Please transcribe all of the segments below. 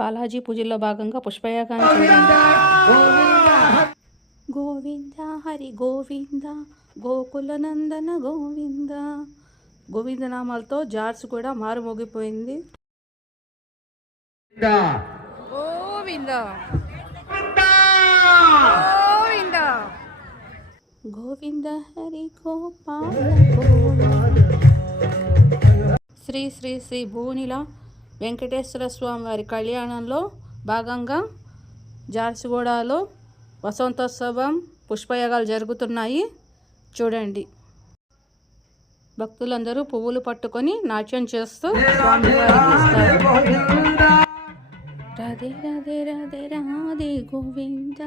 బాలాజీ పూజల్లో భాగంగా పుష్పయాగాన్ని చూడండి. గోవింద హరి గోవింద గోకుల నందన గోవింద. గోవిందనామాలతో జార్స్ కూడా మారుమోగిపోయింది. గోవింద గోవింద హరి గోపాల. శ్రీ శ్రీ శ్రీ భూనిల వెంకటేశ్వర స్వామి వారి కళ్యాణంలో భాగంగా జార్సిగూడలో వసంతోత్సవం పుష్పయాగాలు జరుగుతున్నాయి చూడండి. భక్తులందరూ పువ్వులు పట్టుకొని నాట్యం చేస్తూ స్వామివారికి ఇస్తారు. రాధే రాధే రాధే రాధే గోవింద.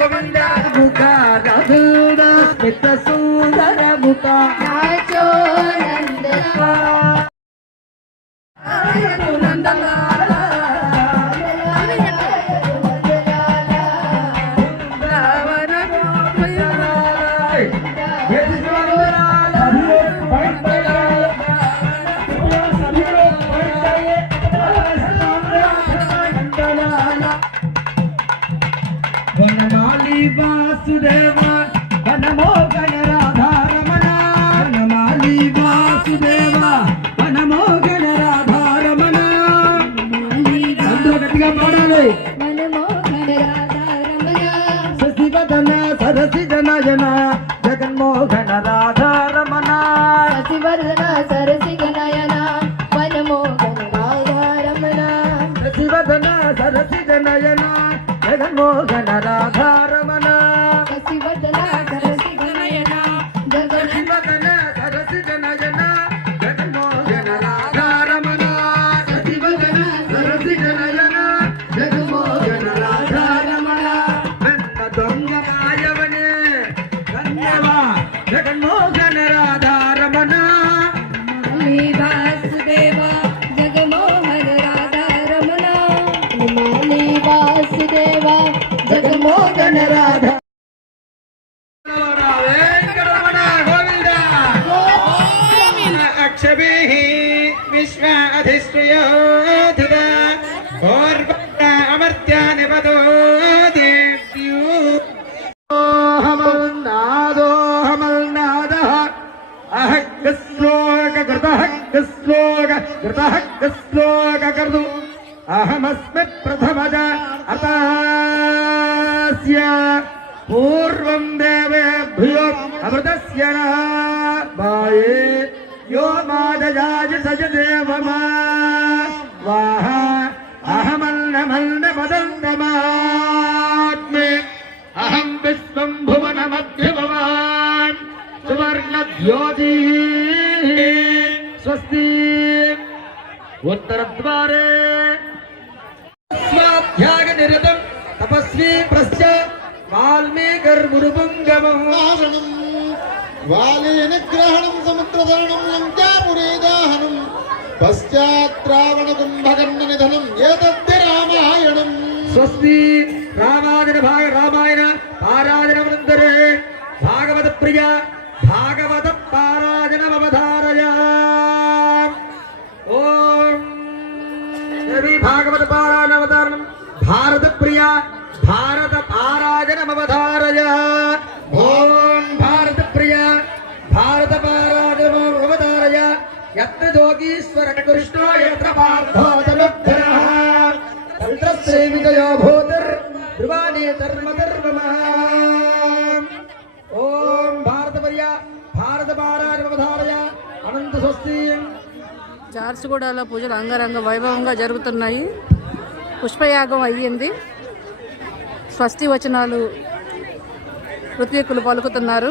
గోవింద ముఖ రఘుడ స్మిత సుందర ముఖ నాచో నందనా వనమాలి వాసుదేవ వనమోగన రాధారమణ వనమాలి వాసుదేవ వనమోగన రాధారమణ అందరూ గట్టిగా పాడాలి శశివదన సరసి జనయన జగన్మోహన రాధారమణ శశివర్ధన సరసిగ నయన వనమోహన రాధారమణ శశివదన సరసి జనయన జగన్మోహన రాధారమణ శశివర్ధన సరసిగ నయన జగన్ శివదన సరసి జనయన జగన్మోహన రాధారమణ శశివదన సరసి జనయన జగన్మోహన రాధారమణ వెన్న దొంగ మాయవనే ధన్యవా జగన్మోహన రాధారమణ వాసుదేవ జగమోహన రాధారమణ మాలి వాసుదేవ జగన్మోహన రాధా వెంకటరమణ గోవింద అక్షభిః విశ్వ అధిష్ఠయోధిత పూర్వత అమర్త్యాని పదో దేవ్యూహమల్నాదోహమల్నాదః అహః కృతః అహమస్మి ప్రథమజ అతాస్య పూర్వం దేవేభ్యో అమృతస్య బాయే యో మాదయాజ సజ దేవమా వాహ అహమల్నమల్న మదంతమాత్మే అహం విశ్వం భువనమభ్యుభవాన్ సువర్ణద్యోతి స్వస్తి उत्तरद्वारे स्वाध्याय निरतं तपस्वी प्रश्च वाल्मीकिर्मुरुपुङ्गमम् वालीनिग्रहणं समुद्रतरणं लङ्कापुरीदाहनं पश्चात्रावणकुम्भकर्णनिधनं एतद्य रामायणम् स्वस्ति रामायण भाग रामायण पारायणमनन्तरे भागवत प्रिय भागवत पारायणमवधारय ओम देवी भागवत पारायणमवधारणं भारत प्रिय भारत पारायणमवधारय ओम भारत प्रिय भारत पारायणमवधारय यत्र योगीश्वर कृष्णो यत्र पार्थो जलुद्धरः तत्र सेवितयो भूतिर् ध्रुवाणि धर्मधर्ममः ओम भारत प्रिय भारत पारायणमवधारय अनंत स्वस्ति జార్సుగూడలో పూజలు అంగరంగ వైభవంగా జరుగుతున్నాయి. పుష్పయాగం అయ్యింది. స్వస్తి వచనాలు ఋత్వికులు పలుకుతున్నారు.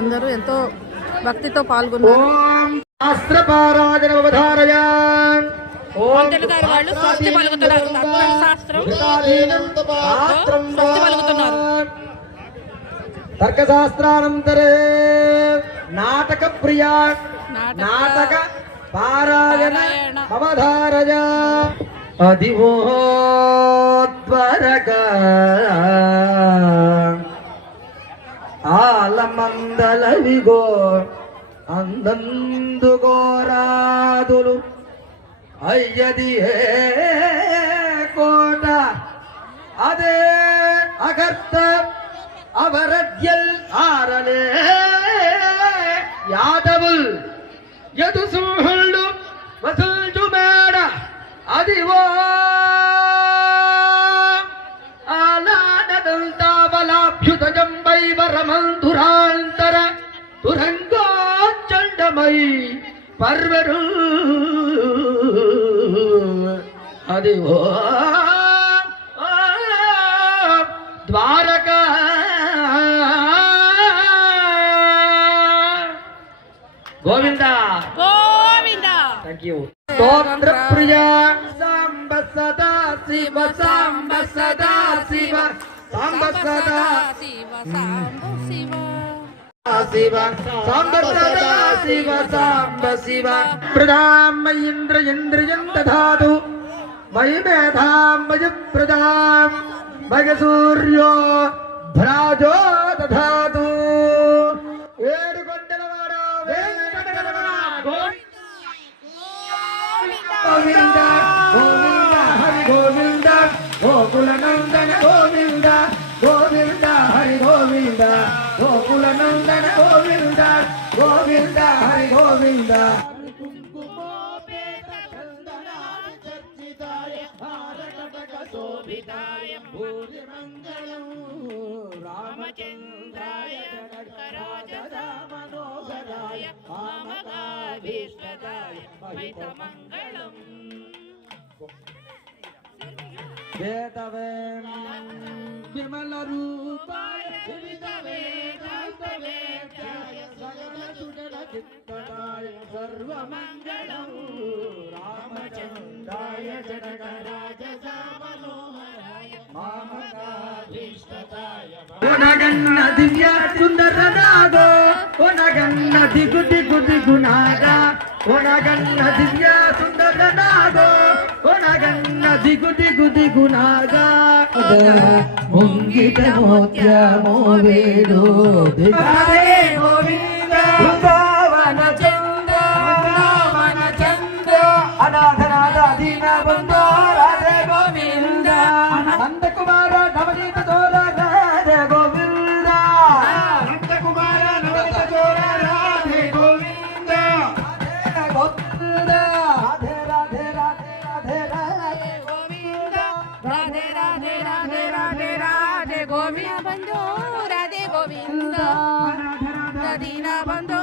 అందరూ ఎంతో భక్తితో పాల్గొన్నారు. ఓం శాస్త్ర పారాయణమవధారయ ఓం తెలుగారు వాళ్ళు స్వస్తి పలుకుతున్నారు. శాస్త్రం స్వస్తి పలుకుతున్నారు. తర్కశాస్త్రానంతరే నాటక ప్రియ నాటక పారాయణ అవధారయ అదివోద్వరక ఆలమందలవిగో అందందుగోరాదులు అయ్యది కోట అదే అగర్త అవరజ్యల్ ఆరలే యాదవుల్ యదు సింహుళ్ళు వసుల్జు మేడ అదివో ఆలానదంతాబలాభ్యుతజం వైవరమంతురాంతర తురంగోచ్చండమై పర్వరు అదివో ద్వారకా గోవింద గోవింద. Thank you. స్తోత్ర ప్రియ సాంబ సదా శివ సాంబ సదా శివ సాంబ సదా శివ సాంబ శివ శివ సాంబ సదా శివ సాంబ శివ ప్రదాం ఇంద్ర ఇంద్రియం దధాతు మయి మేధాం మయి ప్రదాం మయ సూర్యో భ్రాజో దధాతు ఏడు కొండలవాడ గోవింద గోవింద హరి గోవింద గోకుల నందన గోవింద గోవింద హరి గోవింద గోకుల నందన గోవింద గోవింద హరి గోవింద రామచంద్రాయ మనోహరాయ మామకాభీష్టదాయ మంగళం విమల రూపాయ వివిధ వేదాంత వేద్యాయ సకల సుజన చిత్తదాయ సర్వమంగళం రామచంద్రాయ జనకరాజ మనోహరాయ మామకాభీష్టదాయ కొనగన్న దివ్య సుందర నాదో కొనగన్న దిగు దిగు దిగునాగా కొనగన్న దివ్య సుందర నాదో కొనగన్న దిగు దిగు దిగునాగా ముంగిట మోత్యమో వేడు దిగారే గోవింద బృందావన చంద బృందావన చంద అనాథనాథ దీన బంధో రాధే గోవింద నందకుమార నవనీత చోర రాధే గోవింద నందకుమార నవనీత చోర రాధే గోవింద గోవింద రాధే రాధే రాధే రాధే రాధే గోవింద రాధే రాధే రాధే రాధే రాధే గోవింద బంధు రాధే గోవింద దీన బంధు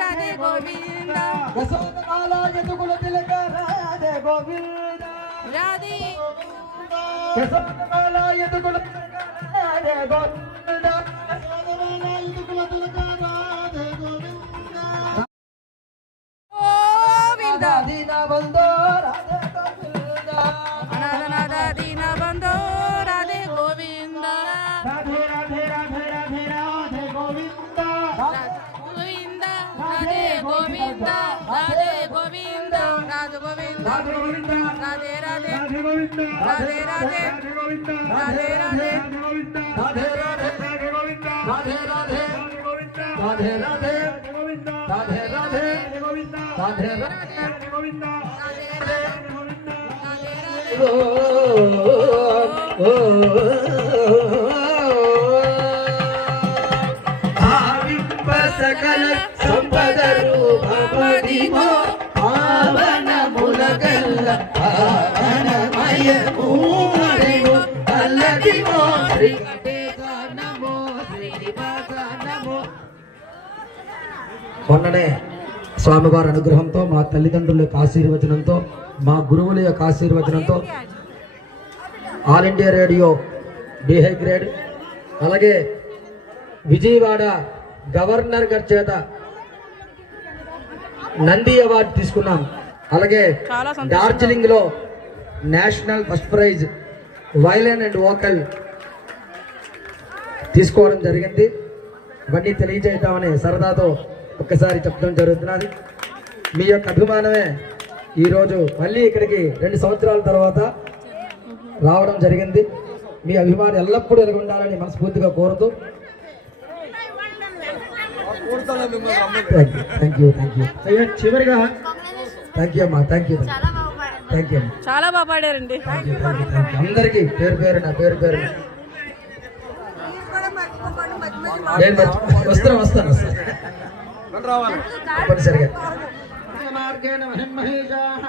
రాధే గోవింద యశోదమాల యదుకుల తిలక రాధే గోవింద రాధే యశోదమాల యదుకుల తిలక రాధే గోవింద యశోదమాల యదుకుల తిలక రాధే గోవింద గోవింద దీన బంధో రాధే గోవింద అనాథనాథ దీన బంధు రాధే గోవింద రాధే రాధే రాధే రాధే రాధే గోవింద గోవింద రాధే గోవింద రాధే గోవింద రాధే గోవింద రాధే గోవింద రాధే రాధే రాధే గోవింద రాధే రాధే గోవింద రాధే రాధే గోవింద రాధే రాధే గోవింద రాధే రాధే గోవింద రాధే రాధే గోవింద రాధే రాధే గోవింద రాధే రాధే గోవింద రాధే రాధే గోవింద ఓ ఓ ఆవింప సకల సంపద రూపమదిమో ఆవన ములగల్ల ఆవనమయ మూడిమో అల్లదిమో శ్రీకటేశ నమో శ్రీనివాస నమో. మొన్ననే స్వామివారి అనుగ్రహంతో మా తల్లిదండ్రుల యొక్క ఆశీర్వచనంతో మా గురువుల యొక్క ఆశీర్వచనంతో ఆల్ ఇండియా రేడియో డిహై గ్రేడ్ అలాగే విజయవాడ గవర్నర్ గారి చేత నంది అవార్డు తీసుకున్నాం. అలాగే చాలా సంతోషంగా డార్జిలింగ్ లో national first prize violin and vocal తీసుకోవడం జరిగింది. ఇవన్నీ తెలియజేద్దామని సరదాతో ఒక్కసారి చెప్పడం జరుగుతున్నది. మీ యొక్క అభిమానమే ఈరోజు మళ్ళీ ఇక్కడికి 2 సంవత్సరాల తర్వాత రావడం జరిగింది. మీ అభిమానం ఎల్లప్పుడూ ఎలాగ ఉండాలని మనస్ఫూర్తిగా కోరుతూ థ్యాంక్ యూ చివరిగా థ్యాంక్ యూ అమ్మా థ్యాంక్ యూ చాలా బాగా పాడారండి. అందరికీ పేరు పేరున నేను వస్తాను తప్పనిసరిగా మార్గేణ మహిమహేషాః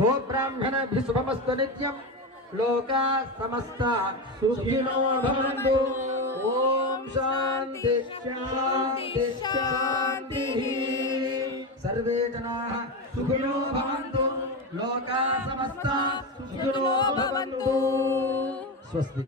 గోబ్రాహ్మణేభ్యః శుభమస్తు నిత్యం లోకా సమస్త సుఖినో భవంతు. ఓం శాంతి శాంతి శాంతి. సర్వే జనాః సుఖినో భవంతు లోకా సమస్త సుఖినో భవంతు. స్వస్తి.